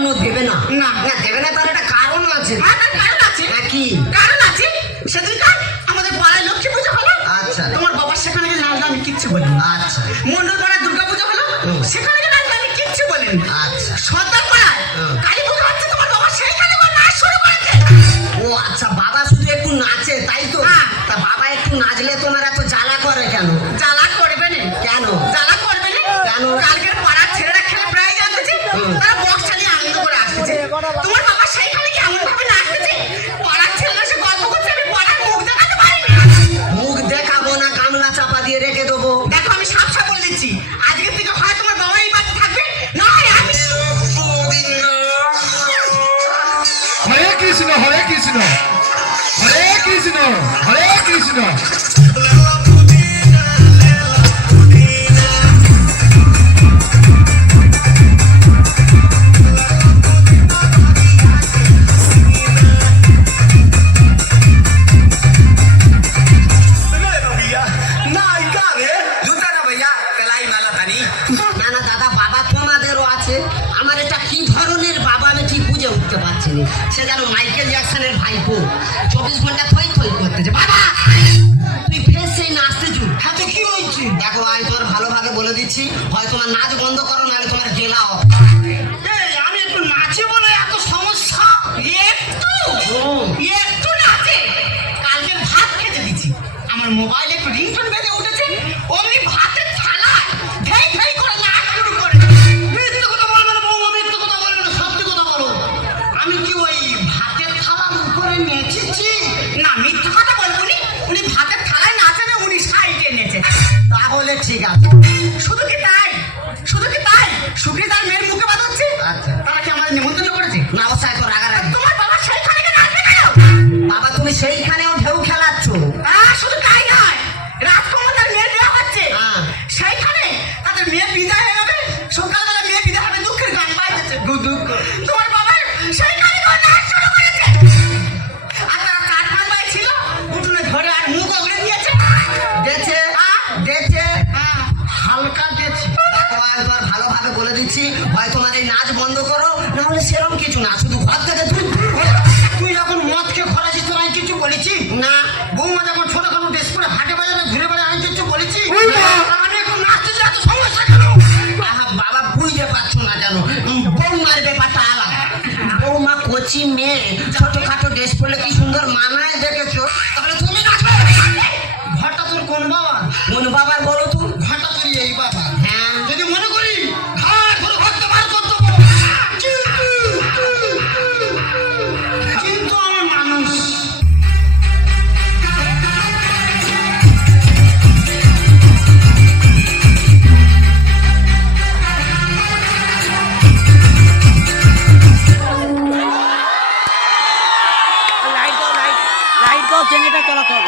জন্য দেবে না? না না দেবে না, তার একটা কারণ আছে। হ্যাঁ তার কারণ আছে। কি কারণ আছে? সেদিনকার আমাদের পাড়ায় লক্ষ্মী পুজো হলো। আচ্ছা। তোমার বাবার সেখানে গিয়ে নাচলে আমি কিচ্ছু বলিনি। আচ্ছা। মন্ডল পাড়ায় দুর্গা পুজো হলো, সেখানে গিয়ে নাচলে আমি কিচ্ছু বলিনি। আচ্ছা। সর্দার পাড়ায় কালী পুজো হচ্ছে, তোমার বাবা সেইখানে নাচ শুরু করেছে। ও আচ্ছা, বাবা শুধু একটু নাচে তাই তো? হ্যাঁ। তা বাবা একটু নাচলে তোমার এত জ্বালা করে কেন? জ্বালা করবে না। কেন? জ্বালা করবে না কেন? কালকের পাড়ার ছেলেরা খেলে প্রায় যাচ্ছে, তারা বক্স চালিয়ে আনন্দ করে আসতেছে। তোমার বাবা সেইখানে কি এমন ভাবে নাচতেছে, পাড়ার ছেলেরা সে গল্প করছে, আমি পাড়ার মুখ দেখাতে পারিনি। মুখ দেখাবো না, গামলা চাপা দিয়ে রেখে দেবো। দেখো আমি সাপ সাপ বলে দিচ্ছি, আজকের থেকে হয় তোমার বাবা এই বাড়িতে থাকবে, না হয় আমি। হরে কৃষ্ণ হরে কৃষ্ণ হরে কৃষ্ণ হরে কৃষ্ণ। না না দাদা, বাবা তোমাদেরও আছে, আমার এটা কি ধরনের বাবা আমি ঠিক বুঝে উঠতে পারছি না। সে যেন মাইকেল জ্যাকসনের ভাইপো, 24 ঘন্টা থই থই করতেছে। বাবা তুই ফের সেই নাচতে জু। হ্যাঁ তো কি হয়েছে? দেখো আমি তোমার ভালোভাবে বলে দিচ্ছি, হয় তোমার নাচ বন্ধ করো, নাহলে তোমার গেলাও। এই, আমি একটু নাচি বলে এত সমস্যা? একটু নাচে। কালকে ভাত খেতে দিচ্ছি, আমার মোবাইলে একটু রিংটোন বেজে উঠেছে, অমনি ভাতের থালায় ধেই ধেই করে নাচ শুরু করে। মিথ্যে কথা বলবে না বৌমা, মিথ্যে কথা বলবে না, সত্যি কথা বলো। আমি কি ওই ভাতের থালার উপরে নেচেছি? না মিথ্যে কথা বলবো নি, উনি ভাতের থালায় নাচেন, উনি সাইডে নেচে। তাহলে ঠিক আছে। শুধু কি তাই? শুধু কি তাই? সুখীদার মেয়ের মুখে বাদ হচ্ছে। আচ্ছা। তারা কি আমাদের নিমন্ত্রণ করেছে? না অবশ্যই তো রাগারাগি। তোমার বাবা সেইখানে গিয়ে নাচবে কেন? বাবা তুমি সেইখানেও ঢেউ খেলাচ্ছ। শুধু তাই নয়, রাজকুমার মেয়ের বিয়ে হচ্ছে, হ্যাঁ। সেইখানে তাদের মেয়ে বিদায় হয়ে যাবে, সকালবেলা মেয়ে বিদায় হবে, দুঃখের গান বাজছে। তোমার বাবা সেইখানে গিয়ে নাচ শুরু করেছে। আর তারা কাঠ মালবাই ছিল, উঠোনে ধরে আর মুখ অগড়ে দিয়েছে। দেখছে হ্যাঁ। দেখছে হ্যাঁ, হালকা দিয়েছে। দেখো আমি তোমার ভালোভাবে বলে দিচ্ছি, হয় তোমার এই নাচ বন্ধ করো, না হলে সেরকম কিছু না, শুধু ঘর থেকে তুই যখন মদ খেয়ে খরাছিস তোর আমি কিছু বলেছি না। বৌমা যখন ছোটখাটো ড্রেস পরে হাটে বাজারে ঘুরে বেড়ায় আমি কিছু বলেছি? ওই মা! আমি এখন নাচতে যে এত সমস্যা কেন? আহা, বাবা বুঝতে পারছো না জানো, বৌমার ব্যাপারটা আলাদা। বৌমা কচি মেয়ে, ছোটখাটো ড্রেস পরলে কি সুন্দর মানায়, দেখেছো? তাহলে তুমি নাচবে। ঘরটা তোর কোন বাবা? কোন বাবার বলো তো? ঘরটা তোর এই বাবা। হ্যাঁ। যদি মনে করি ঘর ধরে ভাবতে বার করতে পারবো। কিন্তু আমার মানুষ লাইট দাও, লাইট দাও, জেনারেটর চালাতে হবে।